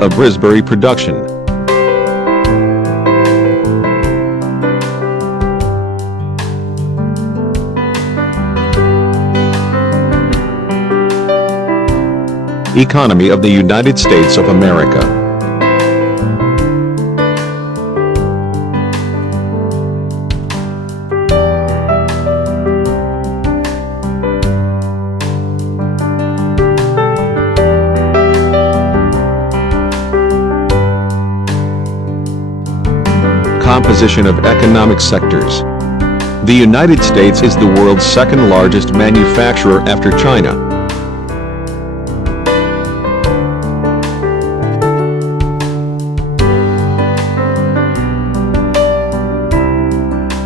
a Brisbane production. Economy of the United States of America. Composition of economic sectors. The United States is the world's second largest manufacturer after China.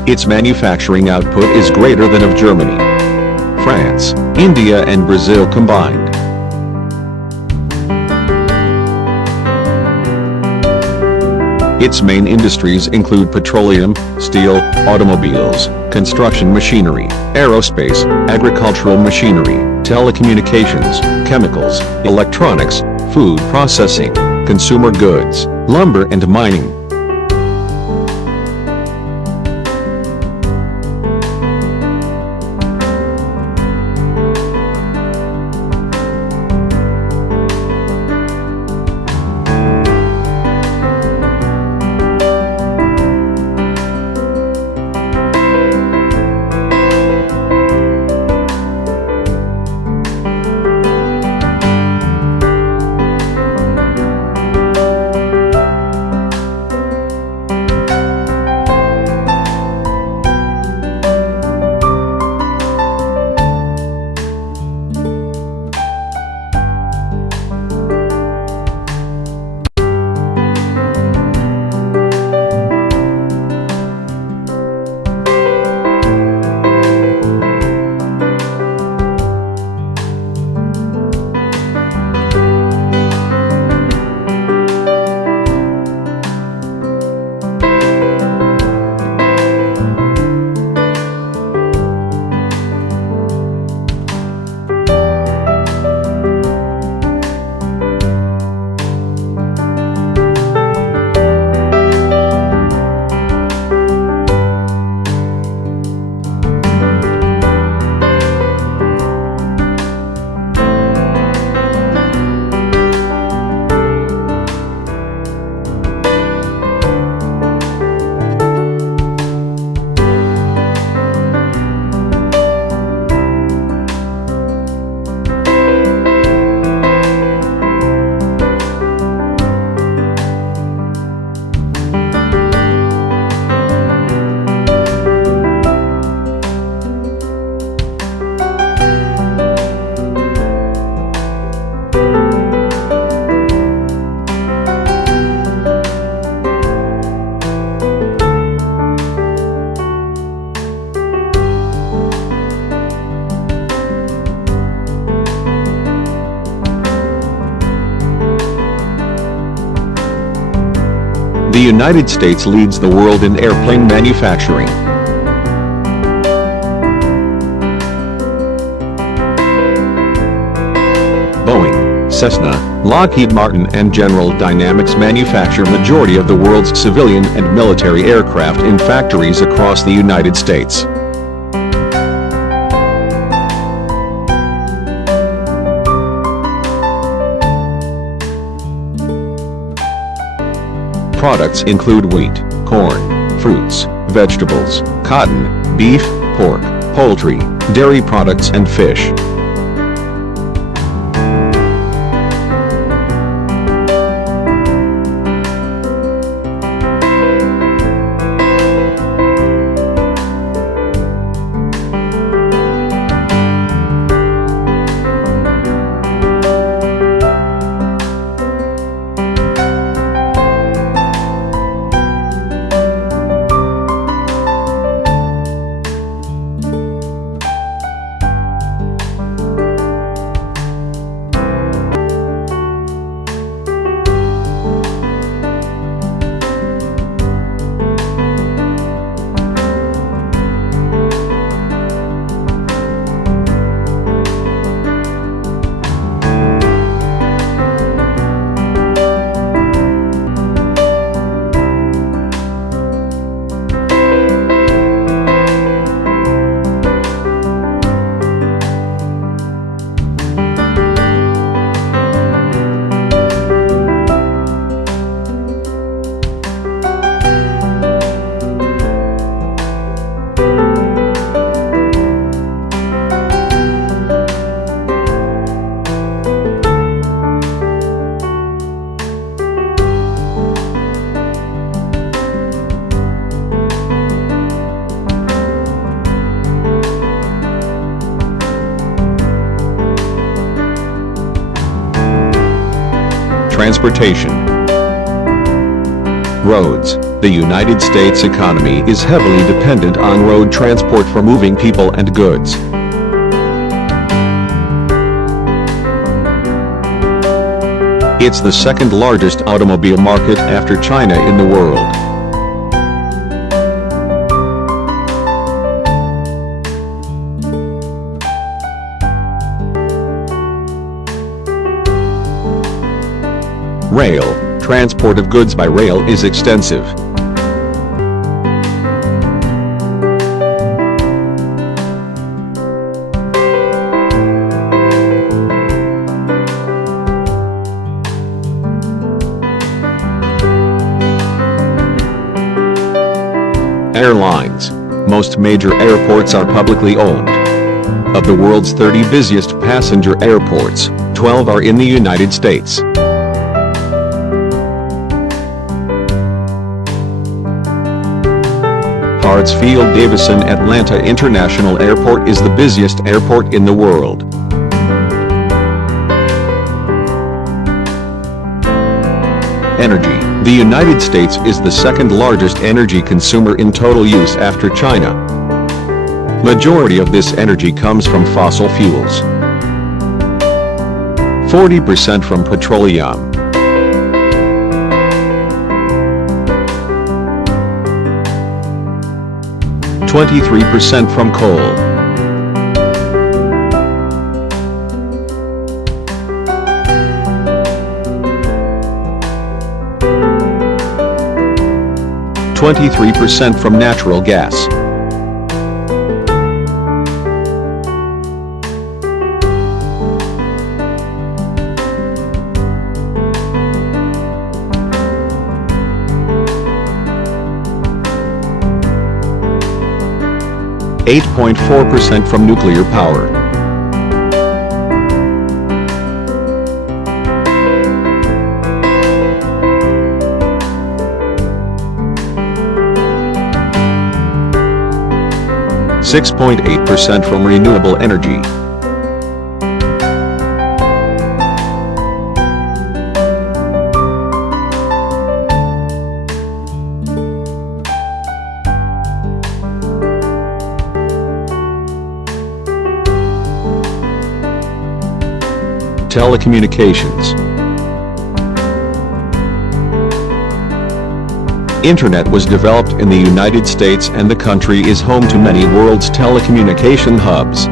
Its manufacturing output is greater than of Germany, France, India and Brazil combined. Its main industries include petroleum, steel, automobiles, construction machinery, aerospace, agricultural machinery, telecommunications, chemicals, electronics, food processing, consumer goods, lumber and mining. The United States leads the world in airplane manufacturing. Boeing, Cessna, Lockheed Martin and General Dynamics manufacture majority of the world's civilian and military aircraft in factories across the United States. Products include wheat, corn, fruits, vegetables, cotton, beef, pork, poultry, dairy products and fish. transportation. Roads. The United States economy is heavily dependent on road transport for moving people and goods. It's the second largest automobile market after China in the world. Rail. Transport of goods by rail is extensive. Airlines. Most major airports are publicly owned. Of the world's 30 busiest passenger airports, 12 are in the United States. Hartsfield-Davidson Atlanta International Airport is the busiest airport in the world. Energy. The United States is the second largest energy consumer in total use after China. Majority of this energy comes from fossil fuels. 40% from petroleum. 23% from coal. (23% from natural gas). (8.4% from nuclear power). (6.8% from renewable energy). Telecommunications. Internet was developed in the United States and the country is home to many world's telecommunication hubs.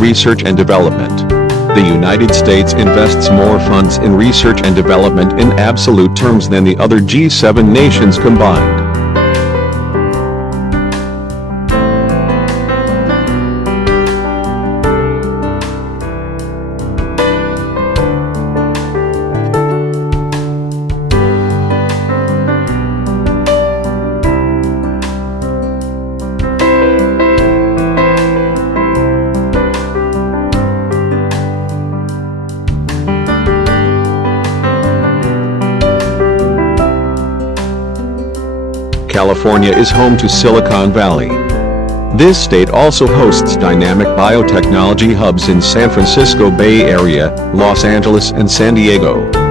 Research and development. The United States invests more funds in research and development in absolute terms than the other G7 nations combined. California is home to Silicon Valley. This state also hosts dynamic biotechnology hubs in San Francisco Bay Area, Los Angeles and San Diego.